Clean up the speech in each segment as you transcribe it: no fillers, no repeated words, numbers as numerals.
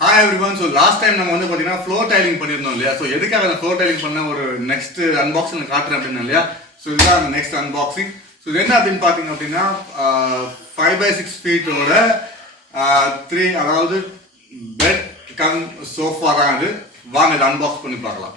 Hi everyone. So last time நம்ம வந்து பாத்தீங்கன்னா floor tiling பண்ணிருந்தோம் இல்லையா? So எதுக்காக அந்த floor tiling பண்ண ஒரு next unboxing காட்டுறேன் அப்படின்னா இல்லையா? So இதுதான் அந்த next unboxing. So இது என்ன அப்படின்னு பாத்தீங்க அப்படின்னா 5x6 feet ஓட 3 அதாவது bed கம் sofa தான் அது. வாங்க இதை unbox பண்ணி பார்க்கலாம்.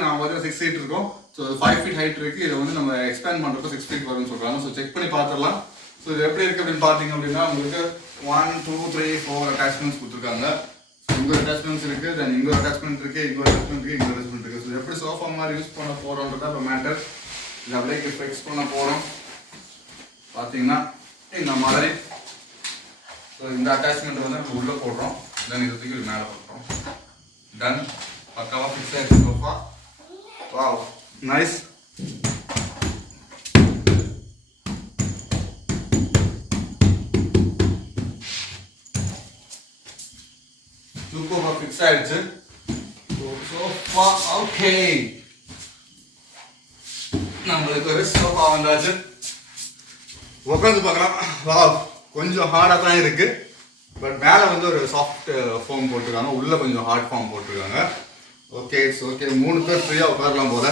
நான் 6 feet இருக்கும். ஸோ 5 feet ஹைட் இருக்கு. இதை வந்து நம்ம எக்ஸ்பேண்ட் பண்றப்ப 6 feet வரும்னு சொல்றாங்க. ஸோ செக் பண்ணி பார்த்துடலாம். ஸோ இது எப்படி இருக்கு அப்படின்னு பார்த்தீங்க அப்படின்னா உங்களுக்கு 1 2 3 4 அட்டாச்மெண்ட்ஸ் கொடுத்துருக்காங்க. இங்க ஒரு அட்டாச்மெண்ட்ஸ் இருக்கு, தென் இங்க ஒரு அட்டாச்மெண்ட் இருக்கு, இங்க ஒரு அட்டாச்மெண்ட் இருக்கு, இங்க ஒரு அட்டாச்மெண்ட் இருக்கு. ஸோ எப்படி சோஃபா மாதிரி யூஸ் பண்ண போறோம்ன்றதா இப்போ மேட்டர். இது அப்படியே ஃபிக்ஸ் பண்ண போறோம். பார்த்தீங்கன்னா இந்த மாதிரி. ஸோ இந்த அட்டாச்மெண்ட் வந்து நம்ம உள்ள போடுறோம். தென் இது தூக்கி மேலே போடுறோம். டன். பக்காவா ஃபிக்ஸ் ஆயிடுச்சு sofa. Wow, nice. Super fix ஆயிடுச்சு. Sofa okay. நம்மளுக்கு ஒரு சோஃபா வந்தாச்சு. உட்காந்து பார்க்கலாம். வாவ், கொஞ்சம் ஹார்டாக தான் இருக்கு. பட் மேலே வந்து ஒரு சாஃப்ட் ஃபோம் போட்டிருக்காங்க, உள்ள கொஞ்சம் ஹார்ட் ஃபார்ம் போட்டிருக்காங்க. Okay it's okay. 3 பேர் ஃப்ரீயாக உட்காரலாம் போல,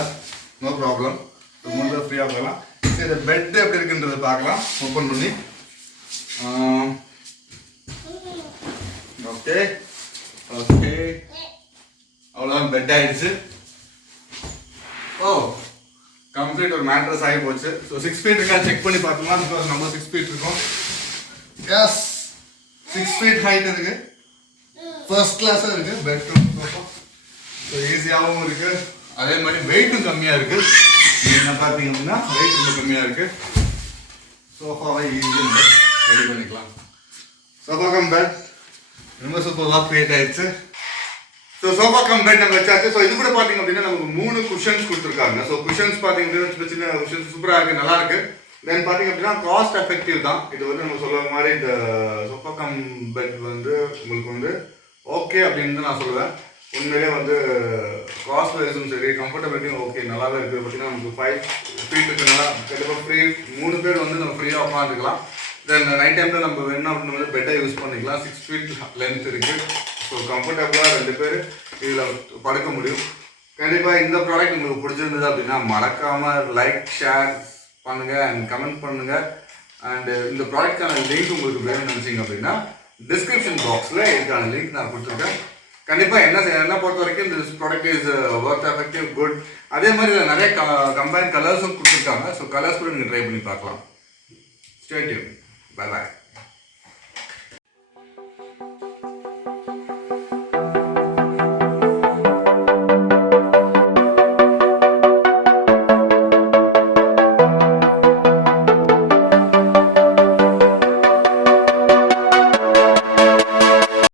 நோ ப்ராப்ளம். 3 பேர் ஃப்ரீயாக உட்காரலாம். சரி, இந்த பெட்டு எப்படி இருக்குன்றதை பார்க்கலாம் ஓப்பன் பண்ணி. ஓகே ஓகே, அவ்வளோதான், பெட் ஆயிடுச்சு. ஓ, கம்ப்ளீட் ஒரு மேட்ரஸ் ஆகி போச்சு. ஸோ 6 feet இருக்கா செக் பண்ணி பார்க்கலாம். பிகாஸ் நம்ம 6 feet இருக்கோம். எஸ், 6 feet ஹைட் இருக்கு. ஃபர்ஸ்ட் கிளாஸாக இருக்கு பெட்ரூம் சோஃபா. ஸோ ஈஸியாகவும் இருக்குது, அதே மாதிரி வெயிட்டும் கம்மியாக இருக்குது. நீங்கள் என்ன பார்த்தீங்க அப்படின்னா வெயிட் ரொம்ப கம்மியாக இருக்குது. சோஃபாவை ஈஸியாக ரெடி பண்ணிக்கலாம். சோஃபா கம் பெட் ரொம்ப சூப்பராக க்ரியேட் ஆயிடுச்சு. ஸோ சோஃபா கம் பெட் நம்ம வச்சாச்சு. ஸோ இது கூட பார்த்தீங்க அப்படின்னா நமக்கு 3 குஷன்ஸ் கொடுத்துருக்காங்க. ஸோ குஷன்ஸ் பார்த்தீங்க அப்படின்னா சின்ன சின்ன குஷன்ஸ் சூப்பராக இருக்குது, நல்லா இருக்குது. தென் பார்த்தீங்க அப்படின்னா காஸ்ட் எஃபெக்டிவ் தான். இது வந்து நம்ம சொல்கிற மாதிரி இந்த சோஃபா கம் பெட் வந்து உங்களுக்கு வந்து ஓகே அப்படின்னு தான் நான் சொல்லுவேன். உண்மையிலே வந்து காஸ்ட் வைஸும் சரி, கம்ஃபர்டபிலிட்டியும் ஓகே, நல்லாவே இருக்குது. பார்த்தீங்கன்னா நமக்கு 5 feet இருக்குன்னா கண்டிப்பாக ஃப்ரீ 3 பேர் வந்து நம்ம ஃப்ரீயாக உட்காந்துக்கலாம். தென் நைட் டைமில் நம்ம வேணும் அப்படின்னு வந்து பெட்டை யூஸ் பண்ணிக்கலாம். 6 feet லென்த் இருக்குது. ஸோ கம்ஃபர்டபுளாக 2 பேர் இதில் படுக்க முடியும். கண்டிப்பாக இந்த ப்ராடக்ட் உங்களுக்கு பிடிச்சிருந்தது அப்படின்னா மறக்காமல் லைக் ஷேர் பண்ணுங்கள் அண்ட் கமெண்ட் பண்ணுங்கள். அண்டு இந்த ப்ராடக்ட்கான லிங்க் உங்களுக்கு வேணும்னு நினச்சிங்க அப்படின்னா டிஸ்கிரிப்ஷன் பாக்ஸில் இதுக்கான லிங்க் நான் கொடுத்துருக்கேன். கண்டிப்பாக என்ன பொறுத்த வரைக்கும் இந்த product is worth effective, good. அதே மாதிரி இதில் நிறைய கம்பைன் கலர்ஸும் கொடுத்துருக்காங்க. ஸோ கலர்ஸ் கூட நீங்கள் ட்ரை பண்ணி பார்க்கலாம். Stay tune. Bye bye.